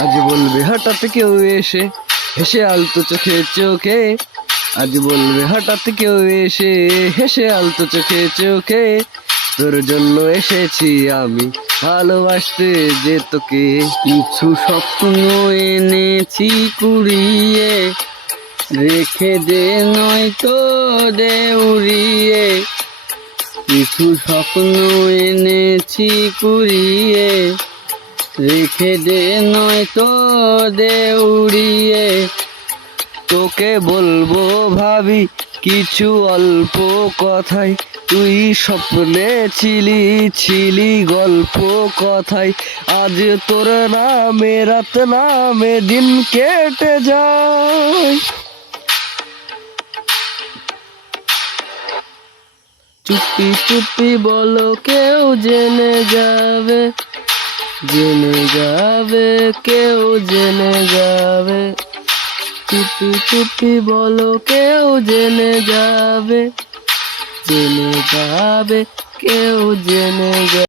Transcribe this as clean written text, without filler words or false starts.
আজ বলবে হঠাৎ কেউ এসে হেসে আলতো চোখে চোখে। আজ বলবে হঠাৎ কেউ এসে হেসে আলতো চোখে চোখে। তোর জন্য এসেছি আমি ভালোবাসতে যে তোকে। কিছু স্বপ্ন এনেছি কুড়িয়ে, রেখে দে নয়তো দে উড়িয়ে। কিছু স্বপ্ন এনেছি কুড়িয়ে, রেখে দে নয়তো দে উড়িয়ে। তোকে বলবো ভাবি কিছু অল্প কথাই, তুই স্বপ্নে ছিলি গল্প কথাই। আজ তোর নামে রাত নামে দিন কেটে যায়। চুপি চুপি বলো কেউ জেনে যাবে, জেনে যাবে কেউ জেনে যাবে। চুপি চুপি বলো কেউ জেনে যাবে, জেনে যাবে কেউ জেনে যাবে।